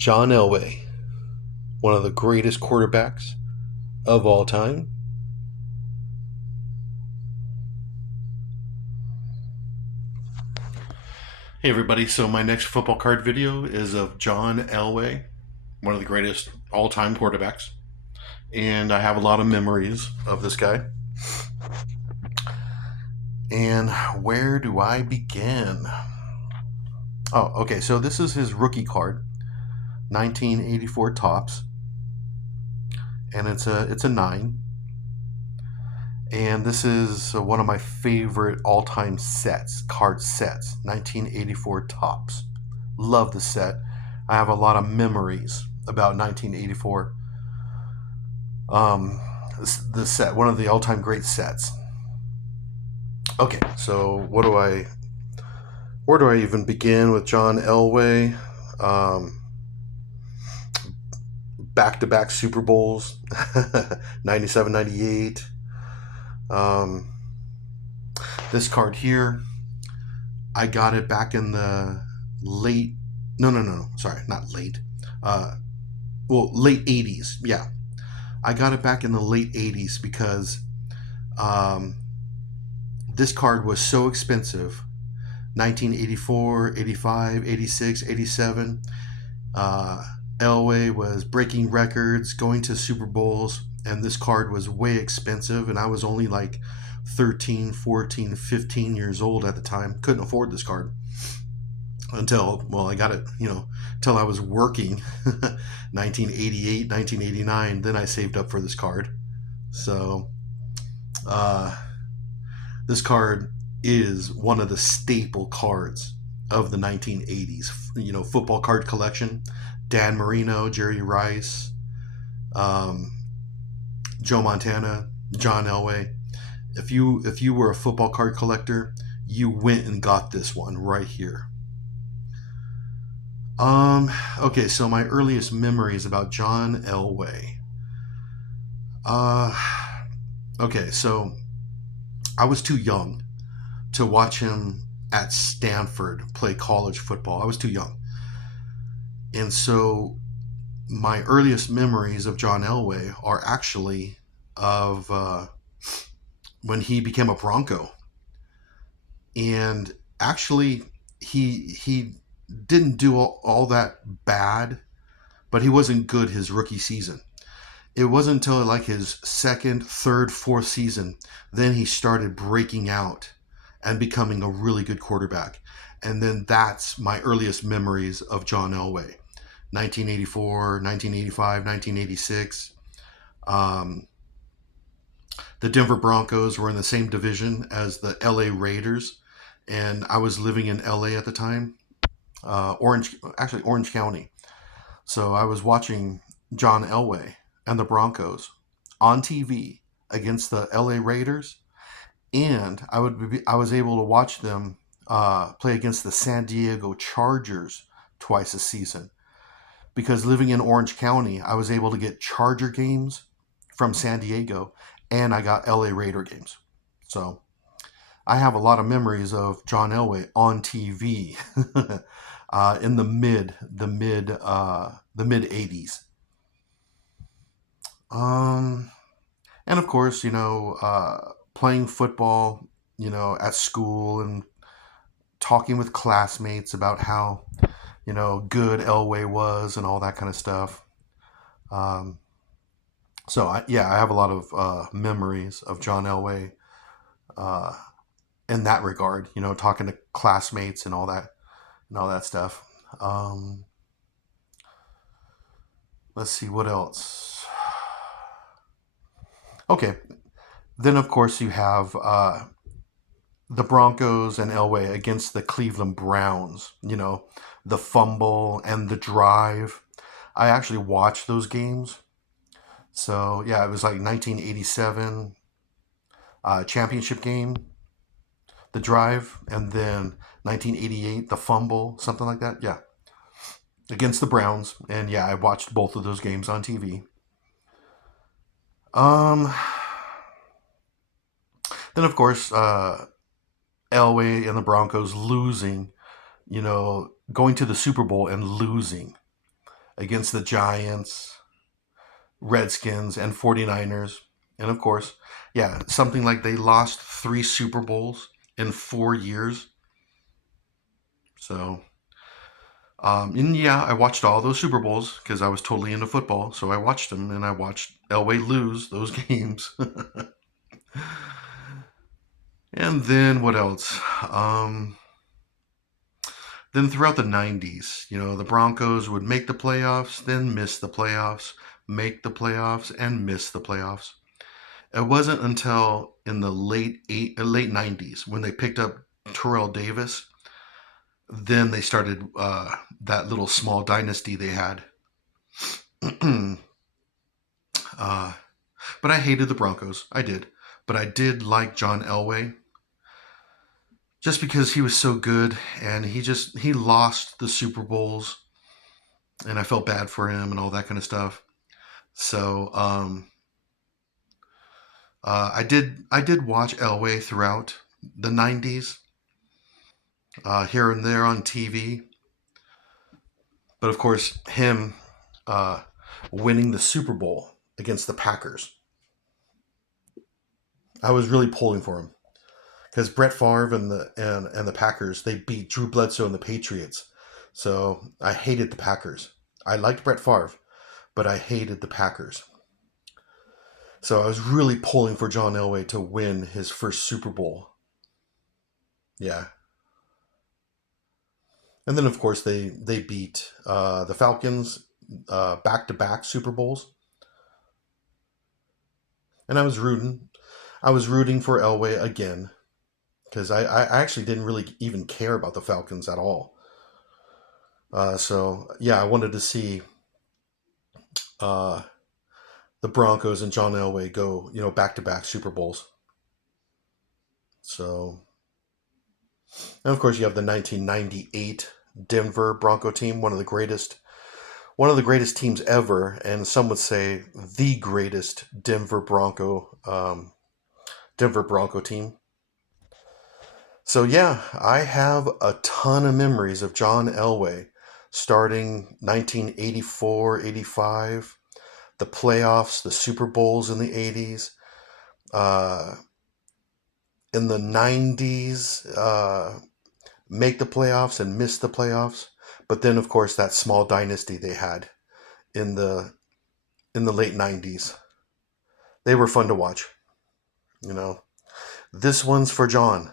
John Elway, one of the greatest quarterbacks of all time. Hey everybody, so my next football card video is of John Elway, one of the greatest all-time quarterbacks. And I have a lot of memories of this guy. And where do I begin? Oh, okay, so this is his rookie card, 1984 Topps, and it's a 9. And this is one of my favorite all-time card sets, 1984 Topps. Love the set. I have a lot of memories about 1984. The set, one of the all-time great sets. Okay, so where do I even begin with John Elway? Back-to-back Super Bowls, 97, 98. This card here, I got it back in the late, no, sorry, not late. Late 80s. Yeah, I got it back in the late 80s because this card was so expensive. 1984, 85, 86, 87. Elway was breaking records, going to Super Bowls, and this card was way expensive, and I was only like 13, 14, 15 years old at the time. Couldn't afford this card until, I got it, until I was working. 1988, 1989, then I saved up for this card. So this card is one of the staple cards of the 1980s, football card collection. Dan Marino, Jerry Rice, Joe Montana, John Elway. If you were a football card collector, you went and got this one right here. Okay, so my earliest memories about John Elway. Okay, so I was too young to watch him at Stanford play college football. I was too young. And so my earliest memories of John Elway are actually of when he became a Bronco. And actually, he didn't do all that bad, but he wasn't good his rookie season. It wasn't until like his second, third, fourth season, then he started breaking out and becoming a really good quarterback. And then that's my earliest memories of John Elway. 1984, 1985, 1986. The Denver Broncos were in the same division as the LA Raiders, and I was living in LA at the time, Orange County. So I was watching John Elway and the Broncos on TV against the LA Raiders, and I was able to watch them play against the San Diego Chargers twice a season. Because living in Orange County, I was able to get Charger games from San Diego, and I got LA Raider games. So I have a lot of memories of John Elway on TV in the mid '80s. And of course, playing football, at school and talking with classmates about how good Elway was and all that kind of stuff. I have a lot of memories of John Elway in that regard. Talking to classmates and all that stuff. Let's see what else. Okay, then of course you have the Broncos and Elway against the Cleveland Browns. The fumble and the drive. I actually watched those games. So yeah, it was like 1987 championship game, the drive, and then 1988 the fumble, something like that. Yeah, against the Browns, and yeah, I watched both of those games on TV. Then of course Elway and the Broncos losing, going to the Super Bowl and losing against the Giants, Redskins, and 49ers. And of course, yeah, something like they lost 3 Super Bowls in 4 years. So, and yeah, I watched all those Super Bowls because I was totally into football. So I watched them, and I watched Elway lose those games. And then what else? Then throughout the 90s, the Broncos would make the playoffs, then miss the playoffs, make the playoffs, and miss the playoffs. It wasn't until in the late 90s when they picked up Terrell Davis, then they started that little small dynasty they had. uh, but I hated the Broncos. I did. But I did like John Elway just because he was so good, and he lost the Super Bowls, and I felt bad for him and all that kind of stuff. So I did watch Elway throughout the 90s, here and there on TV. But of course, him uh, winning the Super Bowl against the Packers, I was really pulling for him because Brett Favre and the Packers, they beat Drew Bledsoe and the Patriots. So I hated the Packers. I liked Brett Favre, but I hated the Packers. So I was really pulling for John Elway to win his first Super Bowl. Yeah. And then, of course, they beat the Falcons back to back Super Bowls. And I was rooting for Elway again because I actually didn't really even care about the Falcons at all. So yeah, I wanted to see uh, the Broncos and John Elway go, back to back Super Bowls. So, and of course, you have the 1998 Denver Bronco team, one of the greatest teams ever, and some would say the greatest Denver Bronco team. So yeah, I have a ton of memories of John Elway starting 1984, 85, the playoffs, the Super Bowls in the 80s, uh, in the 90s, make the playoffs and miss the playoffs. But then, of course, that small dynasty they had in the late 90s. They were fun to watch. You know, this one's for John.